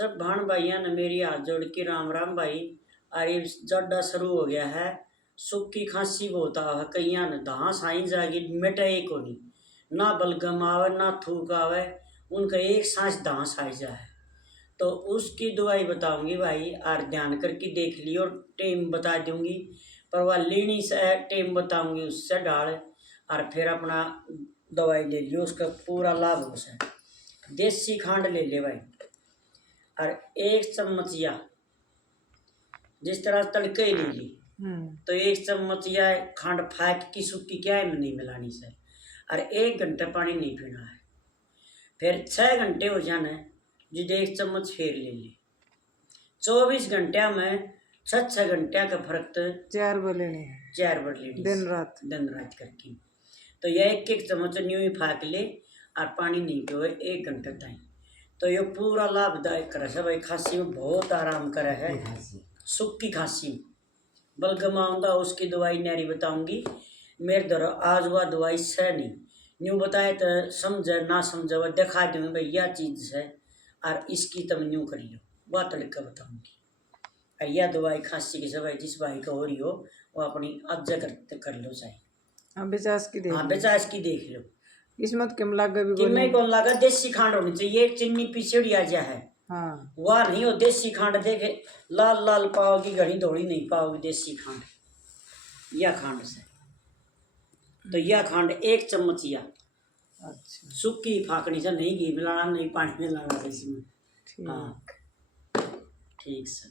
सब भाण भाइयों ने मेरी हाथ जोड़ के राम राम भाई। अरे जड्डा शुरू हो गया है, सूखी खांसी बहुत आवे, कईया ने धांस आई जागी मिटे को नहीं, ना बलगम आवे ना थूक आवे, उनका एक सांस धांस आई जाए। तो उसकी दवाई बताऊंगी भाई, और ध्यान करके देख लियो, टाइम बता दूंगी, पर वह लेनी से टाइम बताऊंगी उससे डाल, और फिर अपना दवाई ले लियो, उसका पूरा लाभ हो सके। देसी खांड ले ले भाई, और एक चम्मचिया जिस तरह तड़के ही ले ली, तो एक चम्मचिया खंड फाक की सूखी क्या है नहीं मिलानी से, और 1 घंटा पानी नहीं पीना है। फिर 6 घंटे हो जाना है जिद 1 चम्मच फिर ले ली। 24 घंटे में 6 घंटे का फर्क, तो 4 बार लेनी है, 4 बार लेनी, दिन रात करके। तो यह 1 चम्मच न्यू ही फाक ले, और पानी नहीं पियो 1 घंटे तक। तो ये पूरा लाभदायक करे है भाई, खांसी में बहुत आराम करे है। सूखी खांसी बलगम आऊंगा उसकी दवाई नारी बताऊंगी, मेरे दर आज वह दवाई से नहीं न्यू बताए तो समझे ना समझे वह दिखा दूंगी भाई यह चीज़ है, और इसकी तुम न्यू कर लो, वह तरीका बताऊंगी। और यह दवाई खांसी की सब जिस भाई का हो रही हो वो अपनी अज्जा कर लो चाहे। हाँ बेचास की देख लो। किस्मत किम लागे भी किमें कौन लगा, देसी खांड होनी चाहिए, एक चिन्नी पिछड़ी आ जा है। हाँ वह नहीं हो देसी खांड, देखे लाल लाल पाओगी, घड़ी धोड़ी नहीं पाओगी देसी खांड, यह खांड से। तो यह खांड 1 चम्मचिया, अच्छा सूखी फाकनी से, नहीं घी मिलाना नहीं पानी मिलाना इसमें। ठीक। हाँ ठीक से।